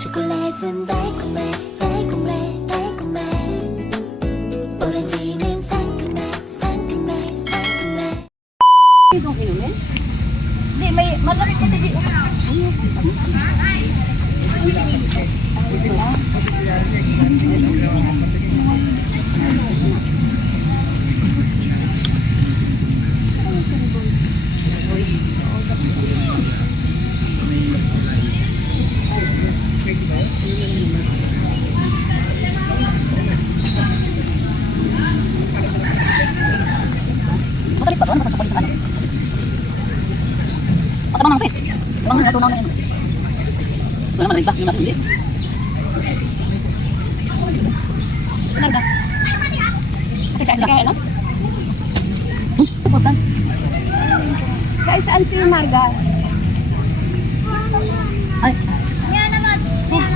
초콜릿은 달콤해 달콤해 달콤해 오렌지는 상큼해 상큼해 상큼해 Itong inumin? Hindi, may malamig kasi dito. Matalit pa doon, matalit pa doon. Matabang naman ito eh. Tabang natunaw na yan. Ito naman, yung natin hindi. Sinarga. Kasi siya, hindi kaya alam? Pupuntan. Siya, saan si Marga? Ay.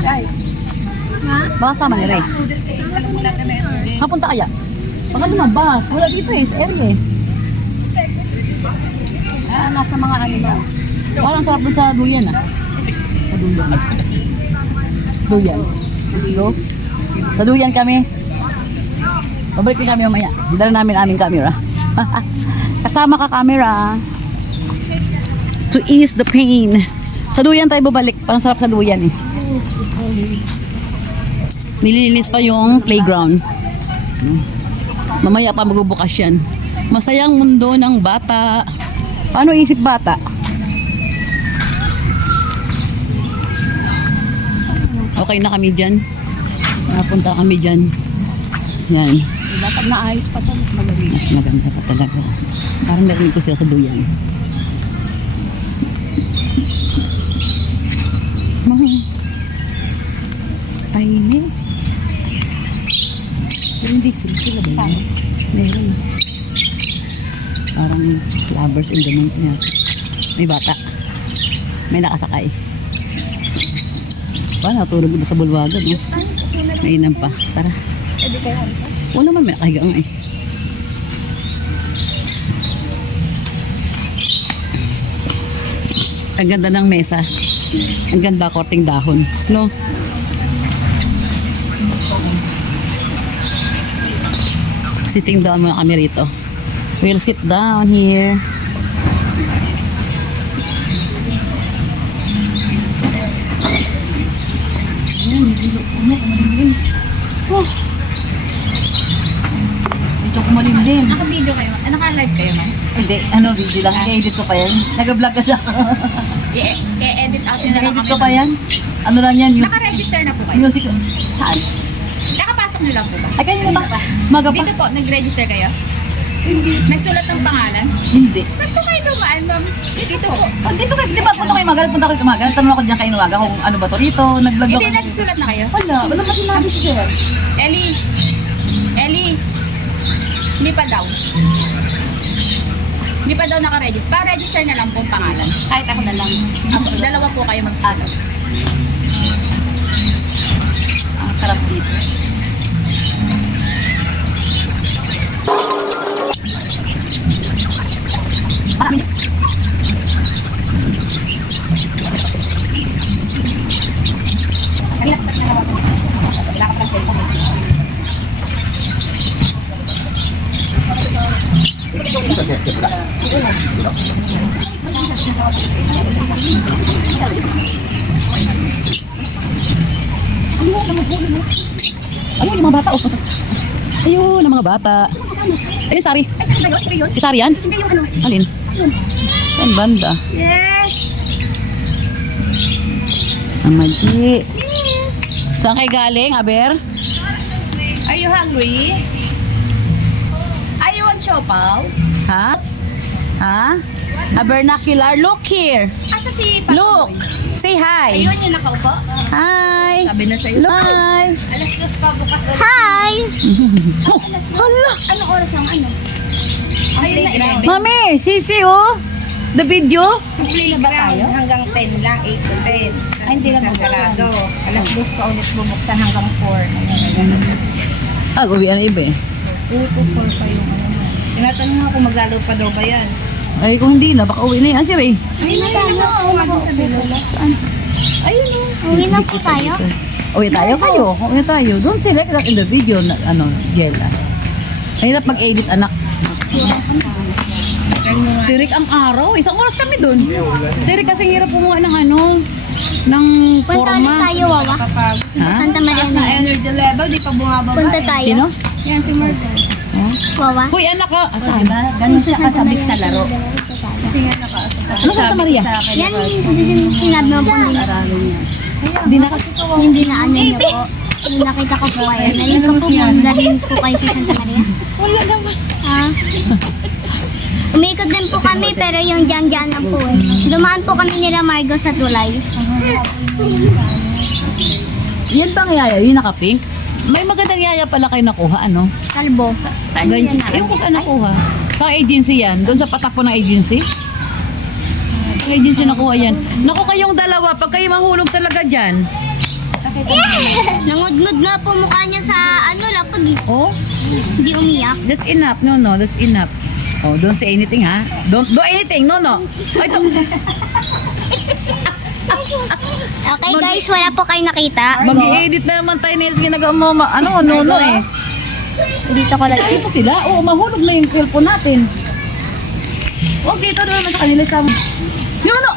Ay. Baka sama ni Ray. Kapunta kaya? Baka naman bus. Wala dito eh, sa area eh. Nasa mga ano ba? Parang sarap doon sa duyan ah. Sa duyan. Duyan. Let's go. Sa duyan kami. Pabalik din kami mamaya. Dala namin aming camera. Kasama ka camera. To ease the pain. Sa duyan tayo babalik. Parang sarap sa duyan eh. Nililinis pa yung playground. Mamaya pa magbubukas yan. Masayang mundo ng bata. Paano isip bata? Okay na kami dyan. Napunta kami dyan. Yan. Dapat naayos pa ito. Mas maganda pa talaga. Parang narinig ko sila sa duyan. Tahimik. Pero hindi sila ba? Meron. Parang lovers in the night niya. May bata. May nakasakay. Natulog na sa bulwagan. Eh. May inam pa. Tara. Wala naman may nakahiga nga eh. Ang ganda ng mesa. Ang ganda korting dahon. No? Sitting down muna kami rito. We'll sit down here. Oh. Medyo kumalimlim. Naka-video kayo? Naka-live kayo, ma'am? Hindi, video lang. I-edit ko pa yan. Nag-vlog kasi ako. I-edit out nila lang Nag-edit kami. ko pa yan. Ano lang yan? Naka-register na po kayo? Music. Saan? Nakapasok nyo lang po ba? Ay, kayo na ba? Maga pa? Dito po, nag-register kayo? Nagsulat ng pangalan? Hindi. Saan po kayo dumaan, ma'am? Dito po. Dito kayo, di ba punta kayo Maga? Punta kayo Maga. Tanong ako dyan kayo Maga kung ano ba to rito. Nag-vlog Hindi, ako. nagsulat na kayo? Wala pa sinabi siya. Ellie! Hindi pa daw. Hindi pa daw naka-register. Pa-register na lang po ang pangalan. Kahit ako na lang. Dalawa po kayo magsulat. Ang sarap dito. Marami. Ayun, yung mga bata. Ayun, ang mga bata. Ayun, Sari. Ay, saan ba yun? Si Sari yan? Hindi yung ano. Alin? Saan banda? Yes! Ang Maji. Yes! Saan kayo galing, Aber? Are you hungry? Are you on Chopaw? Ha? Ha? A vernacular. Look here. Asa si Look. Say hi. Ayun yung nakaupo. Hi. Sabi na sa'yo. Look. Hi. Alas 2 pa bukas ulit. Hi. Oh, hala. Anong oras ang ano? Ayun na 11. Mami, sisi oh. The video. Play na ba tayo? Hanggang 10 lang, 8 to 10. Ay, hindi lang sa po. Sarado. Alas 2 pa ulit bubuksan hanggang 4. Ah, gawian iba eh. 2 to 4 pa yung ano. Tinatanong ako kung maglalo pa daw ba yan. Ay, kung hindi na, baka uwi na yan. Si Ray. Ay, natanong ako sa Bilola. Saan? Ayun o. Uwi na po tayo. Uwi tayo kayo. Uwi tayo. Don't select that in the video na, Jella. Mahirap mag-edit, anak. Tirik ang araw. Isang oras kami dun. Tirik kasi hirap kumuha ng ng Punta ulit forma. tayo, Wawa. Ha? Santa Maria na. Energy level, di pa bumababa. Punta tayo. Sino? Yan, si Myrtle. Wawa. Hoy, anak ko. Diba? Ganun siya kasabik sa laro. Kasi nga Ano Santa Maria? Yan yung sinabi mo po nila. Hindi na ano niyo po. Nung nakita ko po kayo. Nalin ko po dalhin po kayo sa Santa Maria. Wala naman. Ah. Umikot din po kami pero yung dyan-dyan lang po eh. Dumaan po kami nila Margo sa tulay. Yan bang yaya? Yung naka-pink? May magandang yaya pala kayo nakuha, ano? Kalbo. Ganyan. Yung kung saan nakuha? Sa agency yan? Doon sa patakbo ng agency? Sa agency nakuha yan. Naku kayong dalawa, pag kayo mahulog talaga dyan. Nangudngud nga po mukha niya sa lapag eh. Oh, Hindi umiyak. that's enough. No, that's enough. Oh, don't say anything, ha? Don't do anything. No. Ay, ito. Okay guys, wala po kayo nakita. Mag-i-edit na naman tayo Nels. Ginagawa mo, no eh. Dito ko lang. Saan mo sila? Oo, mahulog na yung cellphone natin. Okay, ito naman sa kanila sa... No!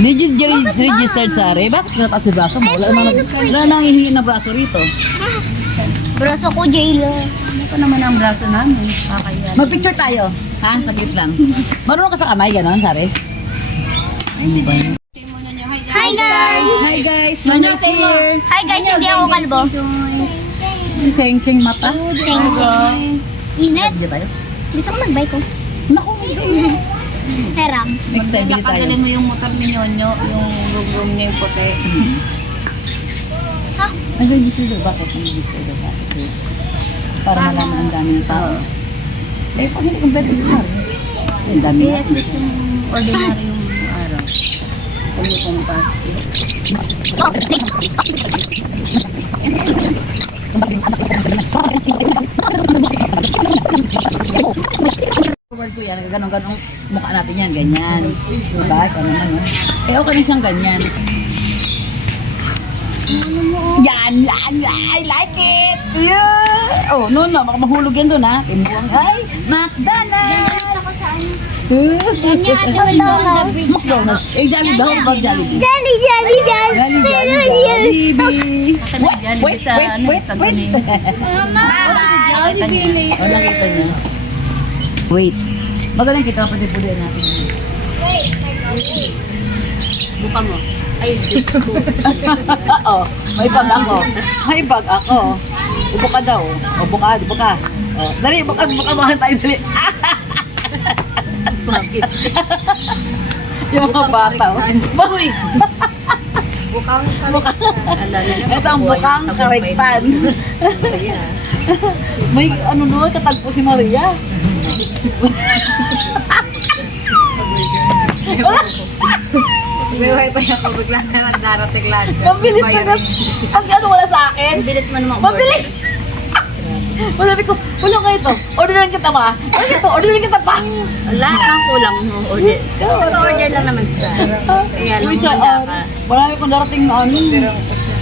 Did you registered sa Are? Bakit pinataas yung braso mo? Wala nang hihingi na braso rito. Braso ko, J-Lo. Ano pa naman ang braso namin? Kakayan. Mag-picture tayo. Ha? Saglit lang. Marunong ka sa kamay, gano'n, Sari? Hi guys! Hi guys! Nonya is here! Hi guys, hindi ako kalbo. Cheng-cheng mata. Thank you. Init. Hindi tayo. Gusto ko mag-bike ko. Naku, Heram. next time, bili tayo. Padalhin mo yung motor ni Nyonyo, yung gugong niya yung puti. Nag-register daw. Bakit? Nag-register daw. Bakit? Para malaman ang dami ng tao. Eh, pag hindi kong pwede ito, ang dami Eh, na. at least yung ordinary yung araw. Kung yung pumapasok. Forward ko yan, ganon-ganon mukha natin yan, ganyan. Diba? Ganun naman, no? Eh, okay na siyang ganyan. Yan, I like it! Yeah! Oh, no, baka mahulog yan doon, ha? Timuang, ay, McDonald's! McDonald's. Eh, Jollibee daw, Jollibee. Jollibee. Wait. Oh, nakita niya. Wait. Magaling kita pa din pulihan natin. Buka mo. Ay, Diyos ko. Oo, may bag ako. May bag ako. Ubo ka daw. O, buka. O, dali, buka mo tayo, dali. Bakit? Yung mga bata. Uy! Bukang Ito ang bukang karektan. May ano noon, katagpo si Maria. May wifi ako, bigla na darating lang. Mabilis na pag ano wala sa akin. Bilis mo naman. Mabilis! Sabi ko, wala kayo ito. Orderan kita pa. Orderan kita pa. Wala kang kulang mo. Order. Order lang naman sa kaya lang Uy, sa wala ka. marami kong darating na ano.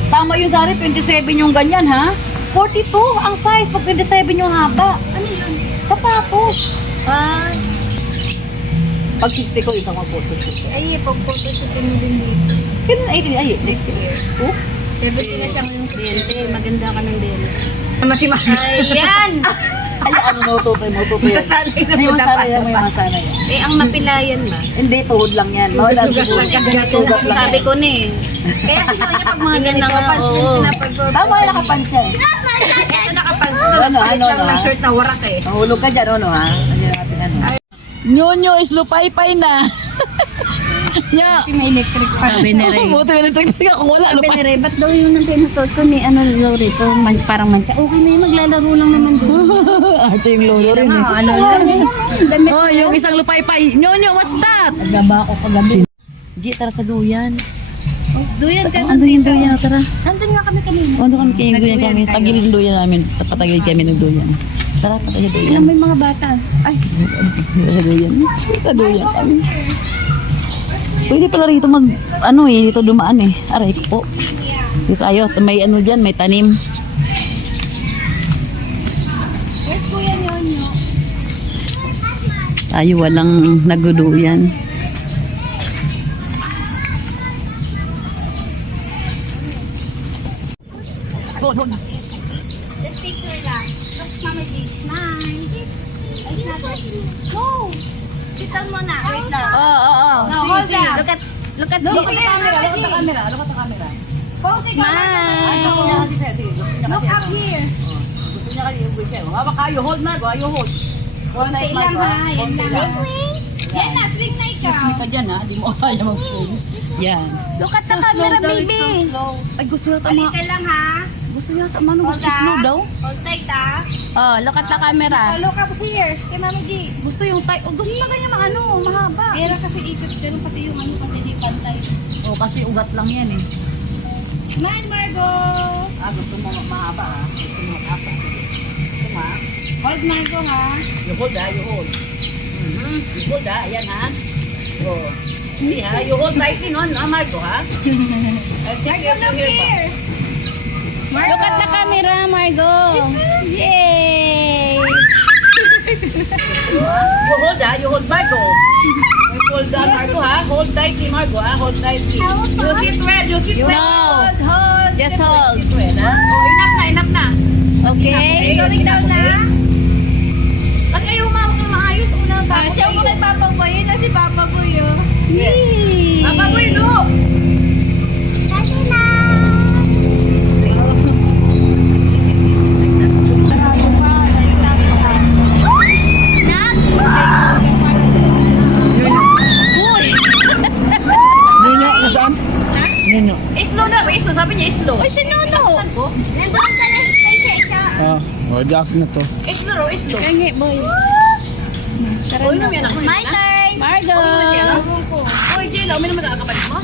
Tama yung Sari, 27 yung ganyan ha. 42 ang size, pag 27 yung haba. Ano yun? Sapatos. Ah, Pag 60 ko, isang mag-photo. Ay, pag-photoshoot mo din dito. Kailan ay, next year. Oh? 70 na siya ngayong kliyente. Maganda ka ng deli. Ayan! Ay, ano matutoy yan. May masana yan, may masana yan. Eh, ang mapilayan ba? Hindi, tuhod lang yan. Mawala siguro. Sugat lang Sabi yan. ko na eh. Kaya si Nonya pag mga ganyan na nga, oo. Tama, nakapan siya eh. Ito nakapansin Ano, ano, lang ha? ng shirt na warak eh. Mahulog ka dyan, ano ha? Ano natin, ano? Nyonyo is lupay-pay na. Nya. May electric fan. Sabi ni Ray. Buti na electric ako, wala. Sabi ni Ray, ba't daw yung nang pinasuot ko ni ano daw rito, parang mancha. Okay na yun, maglalaro lang naman doon. Ito yung lolo rin eh. Ano lang. Oh, yung isang lupay-pay. Nyonyo, what's that? Nagaba ako kagabi. G, tara sa duyan. Duyan ka Ano yung duyan? Tara. Andun nga kami kanina. Ano kami kayong duyan kami? Tagilid yung duyan namin. Patagilid kami ng duyan. Tara, patagilid duyan. May mga bata. Ay, Sa duyan. Sa duyan kami. Pwede pala rito mag, ano eh, dito dumaan eh. Aray ko po. Dito tayo, may ano dyan, may tanim. Tayo walang naguduyan. Hold on. Just picture lang. Look, Mama G. Nice. Ay, natin. Go! Sitan mo na. Wait lang. No, hold on. Look at Look at Look at the camera, look at the camera, look at the camera. Smile. Look up here. Gusto niya kayo yung buhay. Hawak kayo, hold Margo, ayo hold. Hold na Margo. Hold na. Yan na, swing na ikaw. Swing ka dyan ha, di mo kaya mag-swing. Yan. Look at the camera, baby. Ay, gusto niya tama. Halika lang ha. Gusto niya tama, gusto slow daw. Hold tight ha. Oh, look at the camera. Look up here. Kay Mama G. Gusto yung tight. Oh, ganun na ganyan ano, mahaba. Pero kasi ikot pero pati yung ano pati di pantay. Oh, kasi ugat lang yan eh. Smile, Margo. Gusto mo mahaba ha. Gusto mo mahaba. Gusto mo ha. Hold Margo ha. You hold ha, you hold. You hold ha, ayan ha. Oh. Hindi ha, you hold tightly nun, ha, Margo ha. Margo, look here. Look at the camera, Margo. Yay! You hold ha, you hold Margo. Hold ha, Margo ha. Hold tightly, Margo ha. Hold tightly. You sit well, you sit well. No. Hold. Just hold. Sit well ha. Oh, enough na. Okay? Going down na. Ba't kayo umawak ng maayos? Unang bago Siya mo kayo. kay Papa Boy. Yun na si Papa Boy, oh. Yes. Papa Boy, look. Kasi na. Nino, nasaan? Nino. Slow daw, slow. Sabi niya, slow. Uy, si Nuno. Nandun sa siya. Ah, jack na to. Slow, slow. Kangi, boy. Uy, nung yan ako. My turn. Margo. Uy, Jela, uminom mo na kakapalit mo?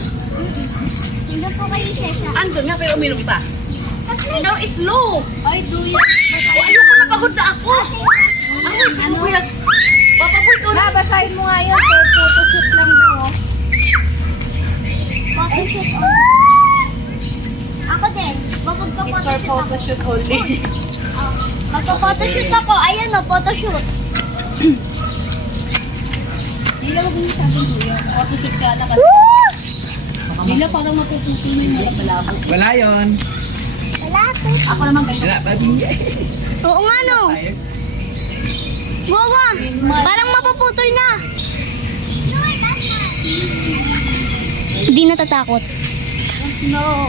Nandun po kayo siya. Andun nga, pero uminom pa. Daw, slow. Ay, do you? Oh, ayoko na, pagod na ako. Ay, ano ba yan? Papa Boy, ikaw na. Basahin mo nga yun. For photoshoot lang daw. Photoshoot Ako din. Babag ka photoshoot ako. only. Magpa-photoshoot ako. Ayan o, photoshoot. Dila, wag mo sabing kuya. Photoshoot ka na kasi. Dila, parang mapuputol na yung mga balabog. Wala yun. Malapit. Ako naman ganyan. Wala, babi. Oo nga no. Wawa. Parang mapuputol na. Hindi natatakot. No.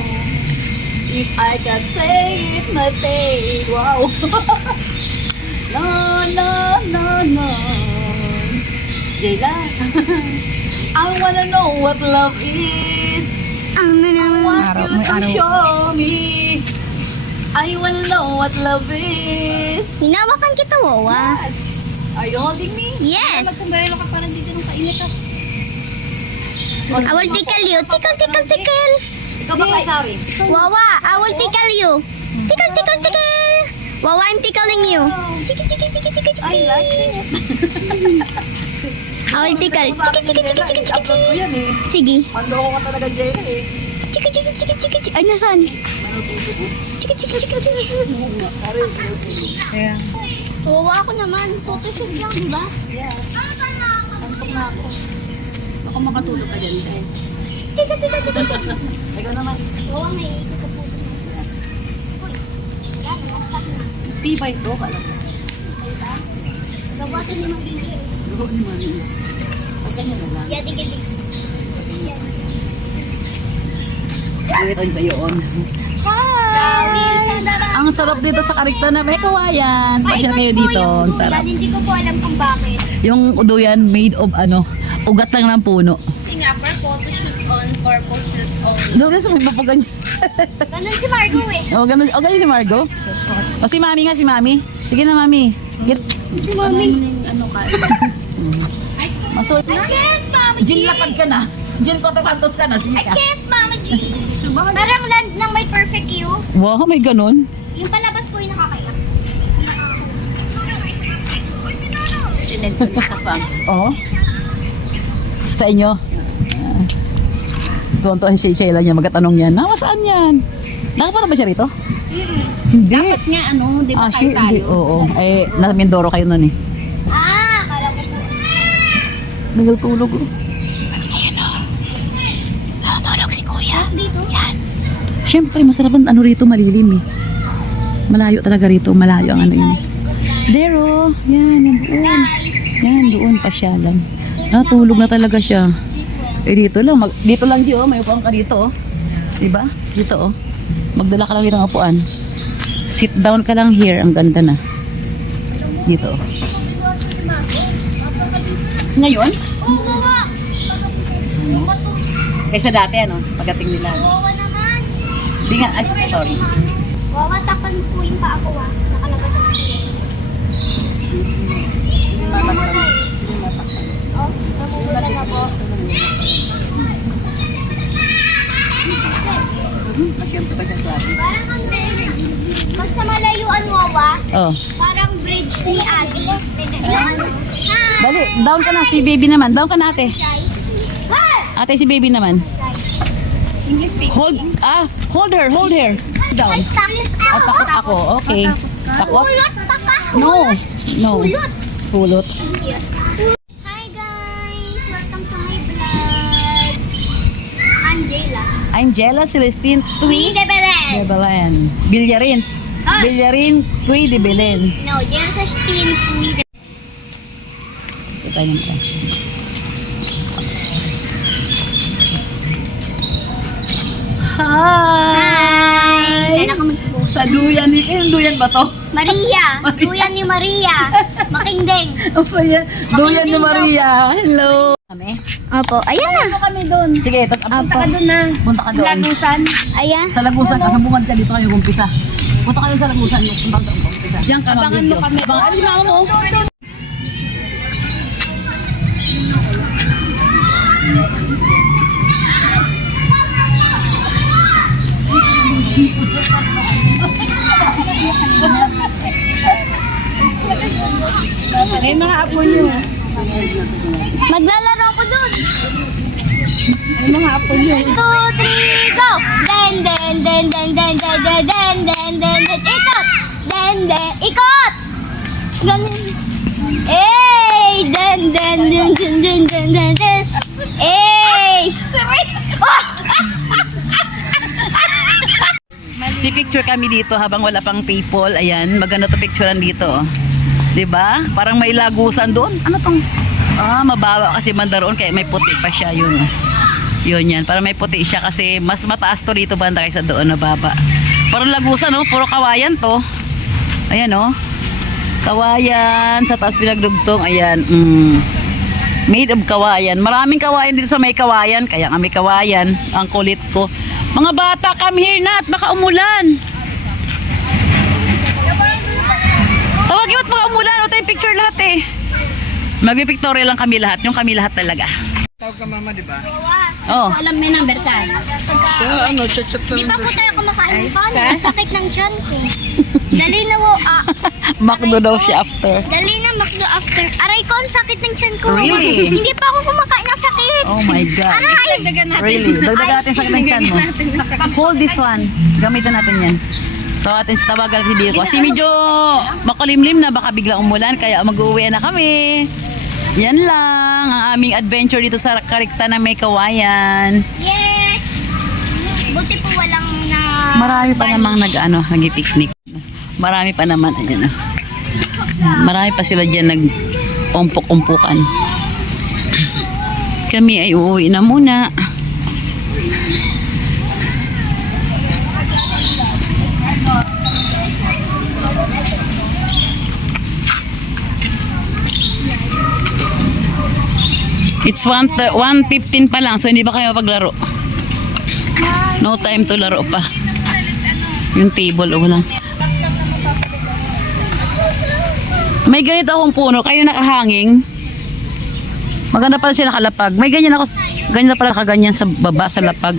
If I can say it, my pain. Wow. No. Jayla. I wanna know what love is. Ang naman. Want you to show me. I wanna know what love is. Hinawakan kita, Wawa. Are you holding me? Yes. Magkumbarelo ka parang dito nung kainit ka. I will tickle you. Tickle, tickle, tickle. Ikaw ba kay Sari? Wawa, I will tickle you. Tickle, tickle, tickle. Wawa, I'm tickling you. Chiki, chiki, chiki, chiki, chiki. I like it. I will tickle. Chiki, chiki, chiki, chiki, chiki, Ako chiki. yan eh. Sige. Mandoko ka talaga, Jayla eh. Chiki, chiki, chiki, chiki, chiki. Ay, nasaan? Chiki, chiki, chiki, chiki. Wawa ako naman. Photoshoot lang, di ba? Ako makatulog ka dyan. Tickle, tickle, tickle. Ikaw naman. Wawa, may ikot ka po. Tibay to, alam mo. Gawatin mo ng video. Lugod ni Mami. Pag ganyan na lang. Yati, gili. Wait, ay ba yun? Hi! Ang sarap dito sa Karikta na may kawayan. Pasya kayo dito. Ang sarap. Hindi ko po alam kung bakit. Yung uduyan made of ano, ugat lang ng puno. Kasi nga, for photoshoot on, for photoshoot on. Doon sa may papaganyan. Ganun si Margo eh. Ganun si Margo. O si Mami nga, si Mami. Sige na, Mami. Get. Si Mami. Ano ka? Masol. I can't, Mama G. Jin, lapad ka na. Jin, kotapantos ka na. Sige I ka. can't, Mama G. Parang land ng may perfect view. Wow, may ganun. Yung palabas po yung nakakaiyak. Sinend ko sa pa. Oo. Sa inyo. tuwan-tuwan si Sheila niya magtatanong yan. Saan yan? Nakapunta ba siya rito? Hindi. Dapat nga ano, di ba kayo Hindi. tayo? Oo. Eh, nasa Mindoro kayo nun eh. Kala ko po. Miguel tulog. Ayan o. Natulog si kuya. Dito? Yan. Siyempre, masarap ang ano rito, malilim eh. Malayo talaga rito, malayo ang ano yun. There oh. Yan, yan doon. Yan, doon pa siya lang. Natulog na talaga siya. Eh dito lang, dito lang di oh, may upuan ka dito oh. Diba? Dito oh. Magdala ka lang dito ng upuan. Sit down ka lang here, ang ganda na. Dito oh. Ngayon? Oo, wawa. Kaysa dati ano, pagdating nila. Wawa naman. Di nga, sorry. Wawa, tapan po yung pa ako Nakalabas ang siya. Oh, namumula na po. Parang ang pag sa malayuan, wawa, Oh. parang bridge ni Ate. Dali, down ka na, si baby naman. Down ka na ate. Hi! Ate, si baby naman. Hold her. Down. Ay, takot ako. Okay. Takot? No. Pulot. Hi guys! Welcome to my vlog. I'm Jayla. I'm Jella Celestine Tui de Belen. de Belen. Bilyarin. Ah. Bilyarin Tui de Belen. No, Jayla Celestine Tui de Ito tayo naman. Hi! Kailan ako mag-post? Sa duyan ni duyan ba to? Maria! Duyan ni Maria! Makindeng! Opo yan. Duyan ni Maria. Hello. Kami? Opo, ayan na! Kami doon. Sige, tapos Punta ka doon na. Punta ka doon. Lagusan. Ayan. Sa Lagusan, kasabungan ka dito kayo kumpisa. Punta ka doon sa Lagusan, punta ka doon kumpisa. Diyan ka Abangan mo kami. Abangan si mama mo. May mga apo niyo. Maglalaro ko dun! May mga apo niyo. 2, 3, go! Den! Ikot! Den! Ikot! Ganun. Eh! Den! Eh! Oh! Pipicture kami dito habang wala pang people. Ayan, maganda to picturean dito. 'Di ba? Parang may lagusan doon. Ano tong? Mababa kasi banda roon kaya may puti pa siya yun. Yun yan. Parang may puti siya kasi mas mataas to dito banda kaysa doon na baba. Parang lagusan no, puro kawayan to. Ayan oh. Kawayan sa taas pinagdugtong. Ayan. Made of kawayan. Maraming kawayan dito sa may kawayan. Kaya nga may kawayan. Ang kulit ko. Mga bata, come here na at baka umulan. Tawagin mo at baka umulan. O tayong picture lahat eh. Magpipictorial lang kami lahat. Yung kami lahat talaga. Tawag ka mama, di ba? Oh. Alam may number ka. Siya, chat Di ba po tayo kumakain pa? Sakit ng tiyan ko. Dali na wo. Makdo daw siya after. Dali na makdo after. Aray ko, ang sakit ng tiyan ko. Really? Hindi pa ako kumakain ng sakit. Oh my God. Aray! Really? Dagdagan natin sakit ng tiyan mo. Hold this one. Gamitan natin yan. Tawagan si Biko. Si medyo makulimlim na baka biglang umulan kaya mag-uwi na kami. Yan lang ang aming adventure dito sa Karikta na may kawayan. Yes! Buti po walang na... Marami pa namang nag-picnic. Marami pa naman. Ayan, marami pa sila dyan nag-umpok-umpukan. Kami ay uuwi na muna. It's 1:15 pa lang, so hindi ba kayo paglaro? No time to laro pa. Yung table o lang. May ganito akong puno, kayo nakahanging. Maganda pala siya nakalapag. May ganyan ako, ganyan pala kaganyan sa baba sa lapag.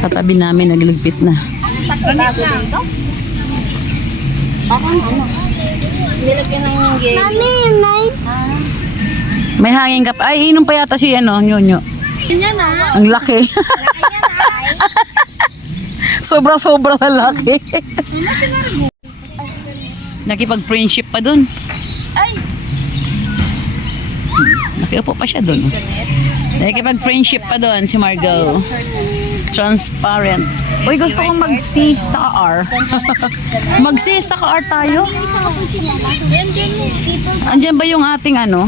Katabi namin nagligpit na. Nilagyan ng gate. Mami, may... May hangin ka pa. Ay, inom pa yata si ano, Nyonyo. Yan na. Ang laki. Sobra-sobra na laki. Nakipag-friendship pa dun. Ay. Nakiupo pa siya dun. Nakipag-friendship pa dun si Margot. Transparent. Uy, gusto kong mag-C saka R. Mag-C saka R tayo. Andiyan ba yung ating ano?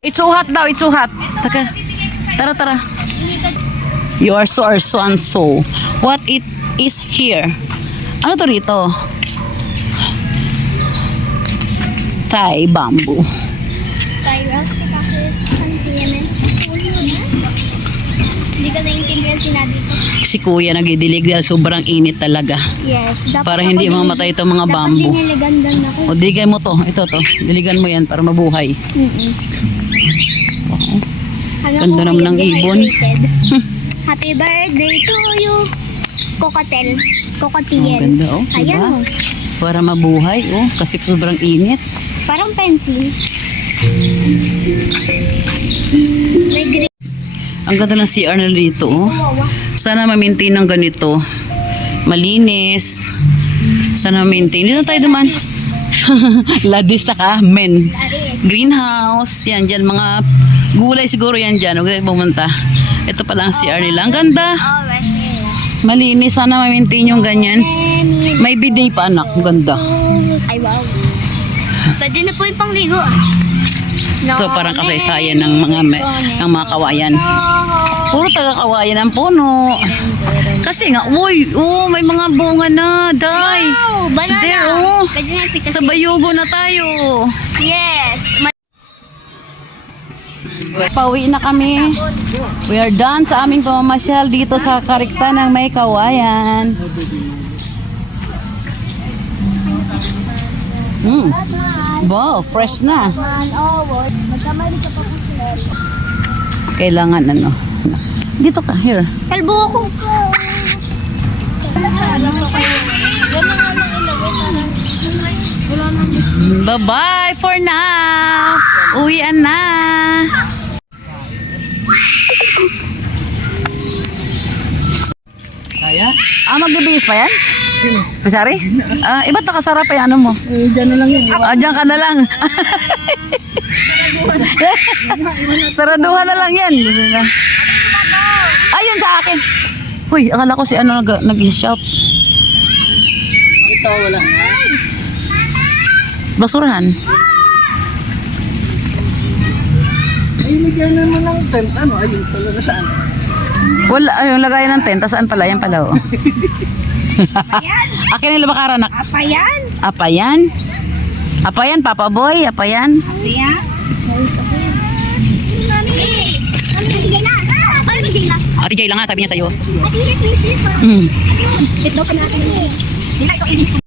It's so hot daw, it's so hot. Tara, tara. You are so and so. What it is here? Ano to rito? Thai bamboo. Cyrus, kasi hindi ka naintindihan sinabi ko. Si kuya nagidilig dahil sobrang init talaga. Yes. Dapat Para hindi mamatay itong mga bamboo. Dapat diniligandan ako. O diligyan mo to. Ito to. Diligan mo yan para mabuhay. Ganda naman ng ibon. Happy birthday to you. Cocotel. Ang Cocotiel. ganda oh. Ayan Diba? oh. Para mabuhay oh. Kasi sobrang init. Parang pencil. May green. Ang ganda ng CR na dito oh. Sana ma-maintain ng ganito. Malinis. Sana ma-maintain. Dito tayo duman. Ladis ka, men. Greenhouse. Yan dyan. Mga gulay siguro yan dyan. Huwag tayo pumunta. Ito pala ang CR nila. Ang ganda. Oh, right here. Malinis. Sana ma-maintain yung ganyan. May bidet pa anak. Ang ganda. Ay, wow. Pwede na po yung pangligo. Ito parang kasaysayan ng mga kawayan. Puro taga-kawayan ang puno. Kasi nga, uy, oh, may mga bunga na, day. Wow, banana. There, oh. Pwede na pitas. Sa Bayugo na tayo. Yes. Pauwi na kami. We are done sa aming pamamasyal dito sa Karikta ng May Kawayan. Wow, fresh na. Kailangan ano. Dito ka, here. Kalbo ako. Bye-bye for now. Uwian na. Kaya? Magbibihis pa yan? Sino? Masari? Iba't nakasarap eh, ano mo? Diyan na lang yun. Diyan ka na lang. Saraduhan na lang yan. Ayun sa akin. Uy, akala ko si ano nag-shop. Ito, wala. Basurahan. Ay, lagyan naman ng tent. Ano, ayun pala na saan? Wala, ayun, lagayan ng tenta. Saan pala? Yan pala, oh. Akin nila bakaran, anak. Apayan. Apayan? Apayan, Papa Boy? Apayan? Apayan. Mami. Mami, bigay na. Ano bigay na? Ate Jay lang nga, sabi niya sa'yo. Ate, please. Ito pa natin. Hindi na ito init.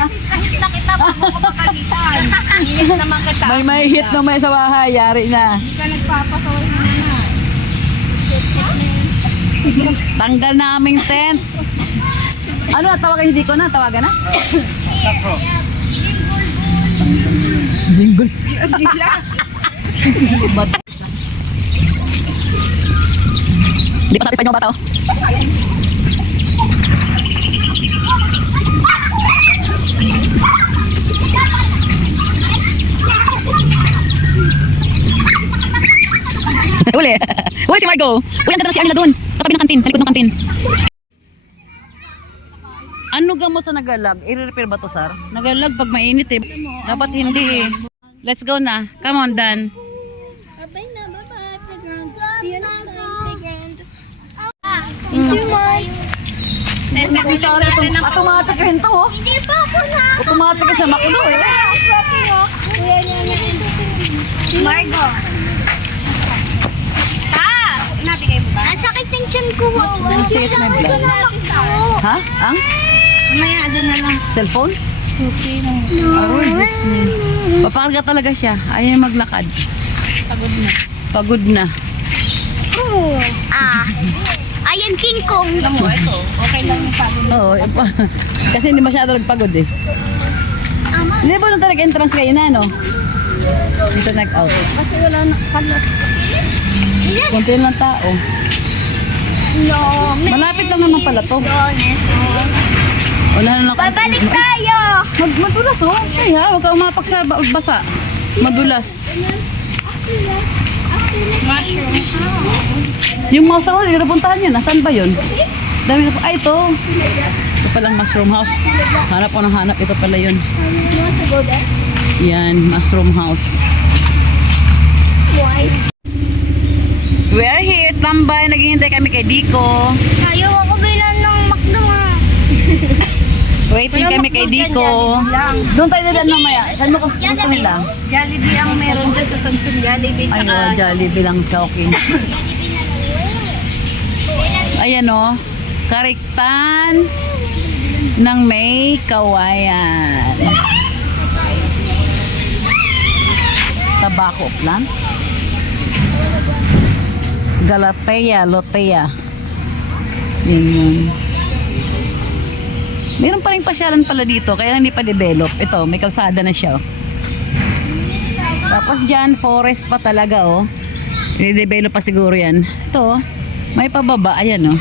Kahit na kita magpapakalitan. Init naman kita. May hit na may sa bahay, yari na. Hindi ka nagpapasaway na na. Tanggal na aming tent. Ano, tawagan hindi ko na? Tawagan na? Jingle. Hindi pa satisfied yung bata, oh. Uli. Uli si Margo. Uy, ang ganda ng CR nila doon. Katabi ng kantin, sa likod ng kantin. Ano gamot sa nagalag? I-repair ba to, Sar? Nagalag pag mainit eh. Dapat hindi eh. Let's go na. Come on, Dan. Abay na, bye-bye, playground. See you next time, playground. Thank you, Mike. Automatic rin to, oh. Hindi pa ako na. Automatic sa McDo, eh. Margo. Nabigay mo ba? Ang sakit ng tiyan ko. Sakit na blood. Ha? Ang? Maya, doon na lang. Cellphone? Susi ng Aroy, Diyos niya. Papakarga talaga siya. Ayaw maglakad. pagod na. Pagod na. Ayan, King Kong. Alam mo, ito. Okay lang yung pagod. Oo. Kasi hindi masyado nagpagod eh. Ama, Hindi ba nung talaga entrance kayo na, no? Dito nag-out. Kasi wala na kalat. Kunti lang tao. No, Malapit lang naman pala to. Wala na lang. babalik tayo. Madulas, oh. Kaya, huwag ka umapak sa basa. Madulas. Yung mouse ako, hindi na puntahan yun. Nasaan ba yun? Dami na po. Ay, ito. Ito palang mushroom house. Hanap ko ng hanap. Ito pala yun. You want to go there? Yan, mushroom house. Why? We are here, tambay. Naghihintay kami kay Dico. Ayaw ako bilang ng McDo nga. Waiting kami kay Dico. Doon tayo na mamaya. Saan mo gusto nila? Jollibee ang meron dyan sa Samsung Jollibee. Ay, no, Jollibee lang choking. Ayan o. Kariktan ng may kawayan. Tobacco plant. Galatea, Lotea. Yun yun. Meron pa rin pasyalan pala dito, kaya hindi pa develop. Ito, may kalsada na siya. Oh. Tapos dyan, forest pa talaga, oh. I-develop pa siguro yan. Ito, oh. May pababa, ayan, oh.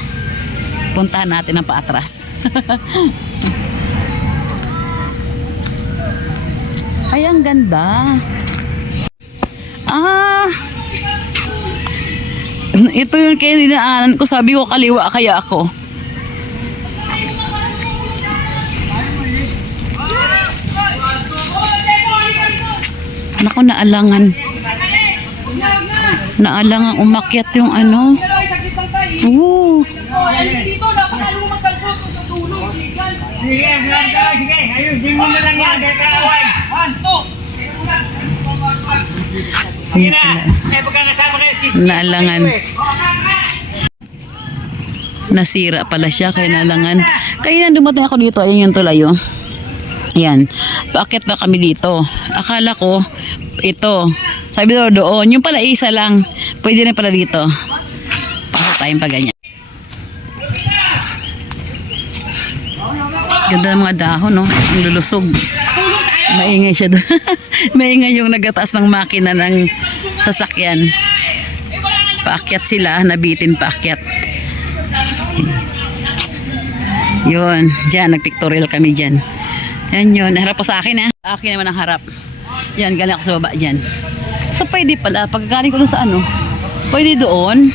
Puntahan natin ang paatras. Ay, ang ganda. Ah! Ito yung kaya dinaanan ko. Sabi ko, kaliwa kaya ako. Naku, naalangan. Naalangan umakyat yung ano. Oo. Dito, napakalumang kalsot sa tulong. Sige, sige. Ayusin mo na lang yan. Kakaaway. 1, 2. Sige na. Kaya pagka nasama kayo, Naalangan. Nasira pala siya, kaya naalangan. Kaya dumating ako dito, ayan yung tulay, oh. Yan. Paakyat na kami dito. Akala ko, ito. Sabi doon. Yung pala isa lang. Pwede rin pala dito. Pasok tayong pa ganyan. Ganda ng mga dahon, no? Ang lulusog. Maingay siya doon. Maingay yung nagataas ng makina ng sasakyan. Paakyat sila. Nabitin paakyat. Yun. Diyan. Nagpictorial kami dyan. Yan yun. Harap po sa akin, ha? Akin naman ang harap. Yan. Galing ako sa baba dyan. So, pwede pala. Pagkagaling ko dun sa ano, pwede doon.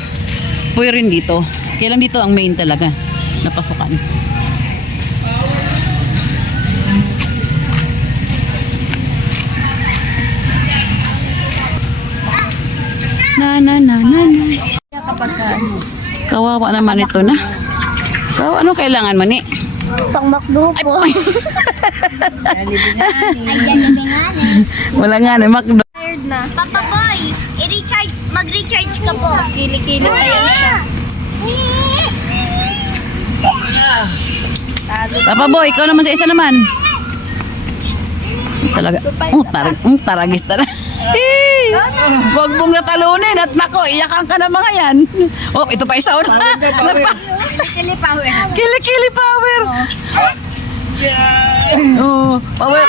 Pwede rin dito. Kaya lang dito ang main talaga. Napasukan. Na. Kawawa naman ito na. Ano kailangan mo ni? Pang McDo po. Ay, Jollibee nga eh. Wala nga na McDo. Tired na. Papa Boy, mag-recharge ka po. Kili-kili pa yan siya. Papa Boy, ikaw naman sa isa naman. Talaga. Taragis talaga. Huwag mong natalunin at nako, iyakan ka na mga yan. Oh, ito pa isa. Kili power. Kili-kili power. Oh, power.